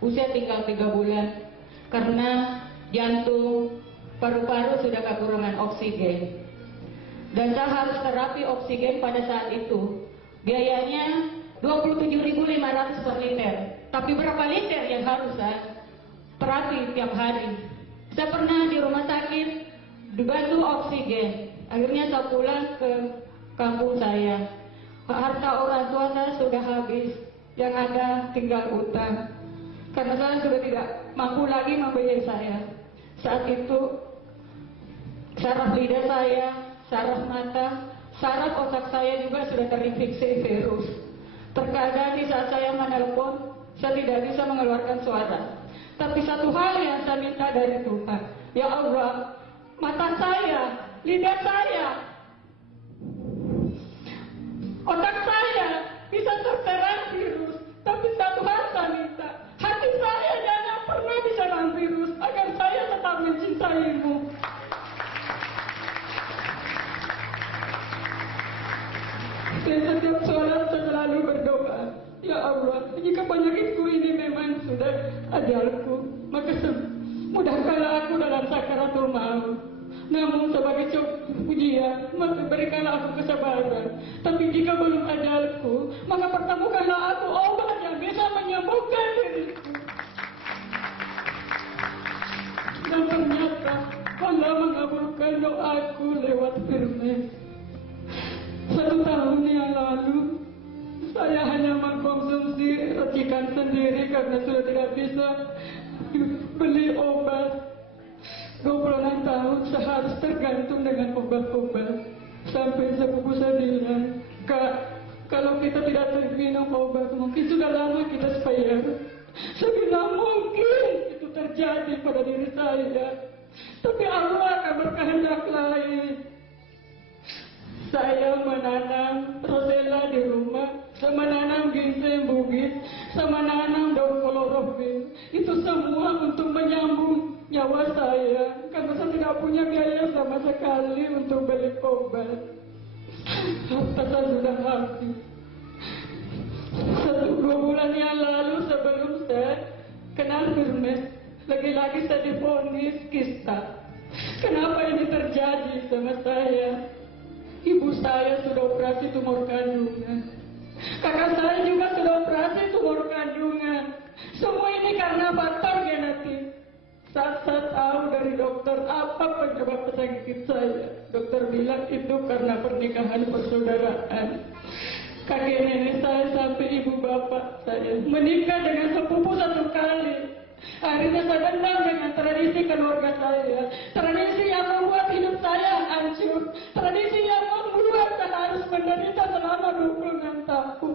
usia tinggal 3 bulan karena jantung, paru-paru sudah kekurangan oksigen. Dan saya harus terapi oksigen pada saat itu. Biayanya 27.500 per liter. Tapi berapa liter yang harus saya terapi tiap hari? Saya pernah di rumah sakit dibantu oksigen. Akhirnya saya pulang ke kampung saya. Harta orang tua saya sudah habis. Yang ada tinggal utang. Karena saya sudah tidak mampu lagi membiayai saya. Saat itu saraf lidah saya, saraf mata, saraf otak saya juga sudah terinfeksi virus. Terkadang di saat saya menelpon, saya tidak bisa mengeluarkan suara. Tapi satu hal yang saya minta dari Tuhan, ya Allah, mata saya, lidah saya, otak saya bisa terserang virus. Tapi satu hal saya minta, hati saya jangan pernah diserang virus, agar saya tetap mencintaimu. Setiap sholat saya selalu berdoa, ya Allah, jika penyakitku ini memang sudah ajalku, maka mudahkanlah aku dalam sakaratul maut. Namun sebagai ujian, maka berikanlah aku kesabaran. Tapi jika belum ajalku, maka pertemukanlah aku obat yang bisa menyembuhkan diriku. Dan ternyata Allah mengabulkan doaku lewat firman. 1 tahun yang lalu, saya hanya mengkonsumsi racikan sendiri karena sudah tidak bisa beli obat. 26 tahun saya harus tergantung dengan obat-obat. Sampai sepupu saya bilang, Kak, kalau kita tidak minum obat, mungkin sudah lama kita expire. Saya bilang, mungkin itu terjadi pada diri saya. Tapi Allah akan berkehendak lain. Saya menanam rosella di rumah, saya menanam ginseng bugis, saya menanam daun klorofil. Itu semua untuk menyambung nyawa saya, karena saya tidak punya biaya sama sekali untuk beli obat. Harta saya sudah habis. 1-2 bulan yang lalu sebelum saya kenal firman, lagi-lagi saya divonis kista. Kenapa ini terjadi sama saya? Ibu saya sudah operasi tumor kandungan. Kakak saya juga sudah operasi tumor kandungan. Semua ini karena faktor genetik. Saat saya tahu dari dokter apa penyebab penyakit saya, dokter bilang itu karena pernikahan persaudaraan. Kakek nenek saya sampai ibu bapak saya menikah dengan sepupu 1 kali. Akhirnya saya dendam dengan tradisi keluarga saya. Tradisi yang membuat hidup saya hancur. Tradisi yang membuat saya harus menderita selama 26 tahun.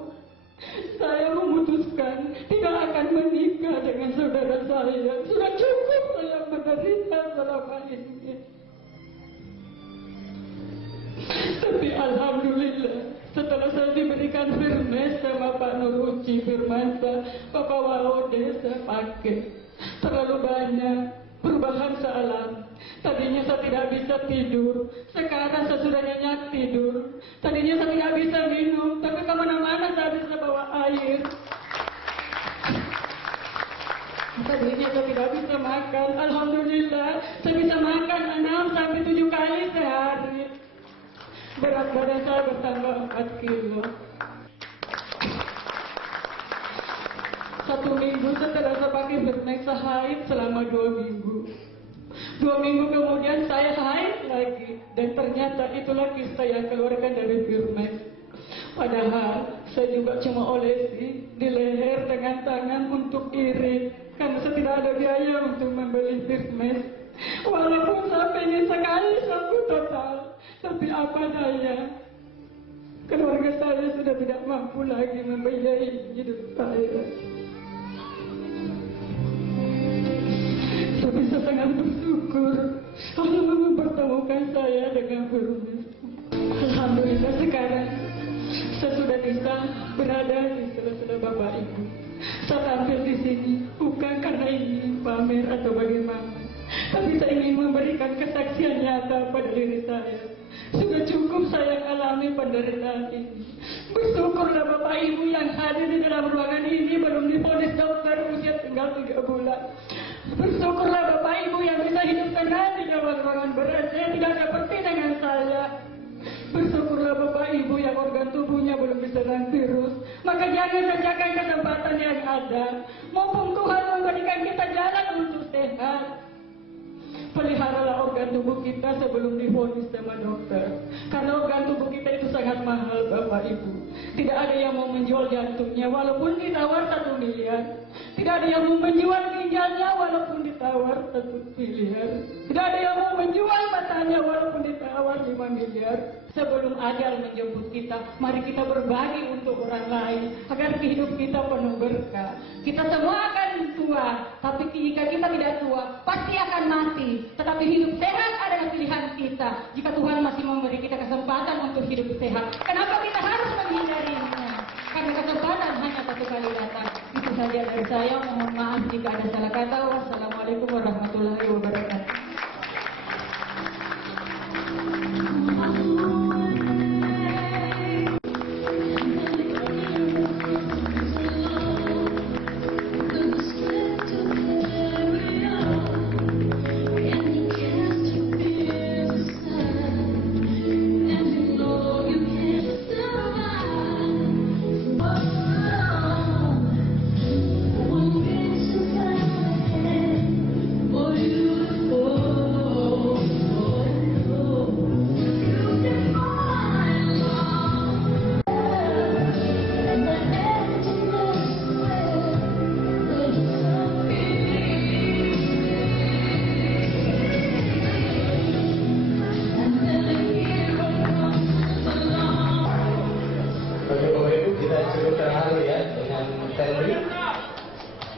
Saya memutuskan tidak akan menikah dengan saudara saya. Sudah cukup saya menderita selama ini. Tapi alhamdulillah, setelah saya diberikan firman sama Pak Nur Uci Firmansa, Bapak Waude saya pakai. Terlalu banyak perubahan saya alami. Tadinya saya tidak bisa tidur, sekarang saya sudah nyenyak tidur. Tadinya saya tidak bisa minum, tapi kemana-mana saya bisa bawa air. Tadinya saya tidak bisa makan, alhamdulillah saya bisa makan 6-7 kali sehari. Berat badan saya bertambah 4 kilo. 1 minggu setelah saya pakai firman, saya haid selama 2 minggu. 2 minggu kemudian saya haid lagi. Dan ternyata itulah kista yang keluarkan dari firman. Padahal saya juga cuma olesi di leher dengan tangan untuk irit. Karena saya tidak ada biaya untuk membeli firman. Walaupun saya pengen sekali sembuh total, tapi apa daya, keluarga saya sudah tidak mampu lagi membiayai hidup saya. Tapi saya sangat bersyukur Allah mempertemukan saya dengan firman. Alhamdulillah sekarang saya sudah bisa berada di sela-sela Bapak Ibu. Saya tampil di sini bukan karena ingin pamer atau bagaimana, tapi saya ingin memberikan kesaksian nyata pada diri saya. Sudah cukup saya alami penderitaan ini. Bersyukur Syukurlah Bapak Ibu yang hadir di dalam ruangan ini belum divonis dokter usia tinggal 3 bulan. Bersyukurlah Bapak Ibu yang bisa hidup tenang di dalam ruangan berat. Saya tidak seperti dengan saya. Bersyukurlah Bapak Ibu yang organ tubuhnya belum diserang virus. Maka jangan sajakan kesempatan yang ada. Mumpung Tuhan memberikan kita jalan untuk sehat. Peliharalah organ tubuh kita sebelum divonis sama dokter. Karena organ tubuh kita itu sangat mahal Bapak Ibu. Tidak ada yang mau menjual jantungnya walaupun ditawar 1 miliar. Tidak ada yang mau menjual ginjalnya walaupun ditawar 1 miliar. Tidak ada yang mau menjual matanya walaupun ditawar 5 miliar. Sebelum ajal menjemput kita, mari kita berbagi untuk orang lain agar hidup kita penuh berkah. Kita semua akan tua, tapi jika kita tidak tua, pasti akan mati. Tetapi hidup sehat adalah pilihan kita. Jika Tuhan masih memberi kita kesempatan untuk hidup sehat, kenapa kita harus menghindarinya? Karena kesempatan hanya 1 kali datang. Itu saja dari saya. Mohon maaf jika ada salah kata. Wassalamualaikum warahmatullahi wabarakatuh.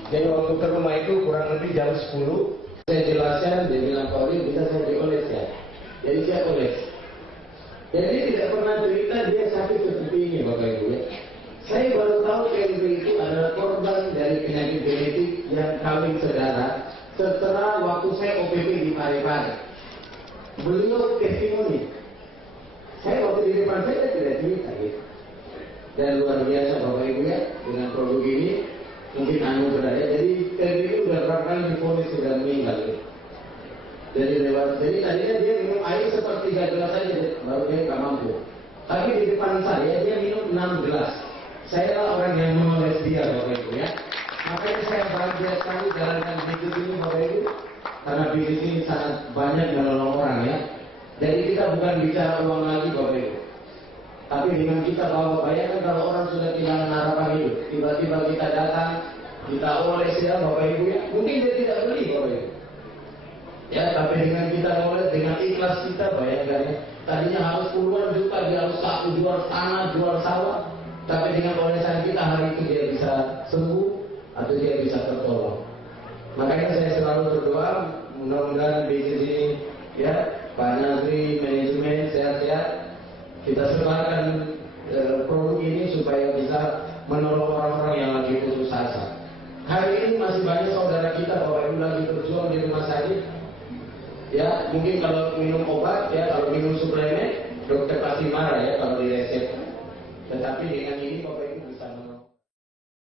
Jadi waktu ke rumah itu kurang lebih jam 10. Saya jelaskan, dia bilang kalau ini bisa saya dioles ya. Jadi saya oles. Jadi tidak pernah cerita dia sakit seperti ini Bapak Ibu ya. Saya baru tahu Henry itu adalah korban dari penyakit genetik yang kawin saudara setelah waktu saya OPP di Parepare. Beliau testimoni. Saya waktu di depan saya tidak cerita gitu. Dan luar biasa Bapak Ibu ya, dengan produk ini mungkin anugerah ya. Jadi itu udah berapa kali divonis sudah meninggal ya. Jadi lewat, jadi tadinya dia minum air seperti 3 gelas saja, baru dia nggak mampu. Tapi di depan saya dia minum 6 gelas. Saya lah orang yang memoles dia Bapak Ibu ya. Makanya saya bahagia sekali jalankan bisnis ini Bapak Ibu, karena bisnis ini sangat banyak menolong orang ya. Jadi kita bukan bicara uang lagi Bapak Ibu. Tapi dengan kita bawa, bayangkan kalau orang sudah kehilangan harapan hidup, tiba-tiba kita datang, kita oles ya Bapak Ibu ya, mungkin dia tidak beli Bapak Ibu. Ya, tapi dengan kita oles, dengan ikhlas kita, bayangkan ya, tadinya harus puluhan juta, dia harus laku jual tanah, jual sawah, tapi dengan olesan kita hari itu dia bisa sembuh atau dia bisa tertolong. Makanya saya selalu berdoa, mudah-mudahan bisnis ini ya, Pak Nazri, manajemen sehat-sehat. Kita sebarkan produk ini supaya bisa menolong orang-orang yang lagi putus asa. Hari ini masih banyak saudara kita Bapak Ibu lagi berjuang di rumah sakit. Ya, mungkin kalau minum obat ya, kalau minum suplemen, dokter pasti marah ya kalau di resep. Tetapi dengan ini Bapak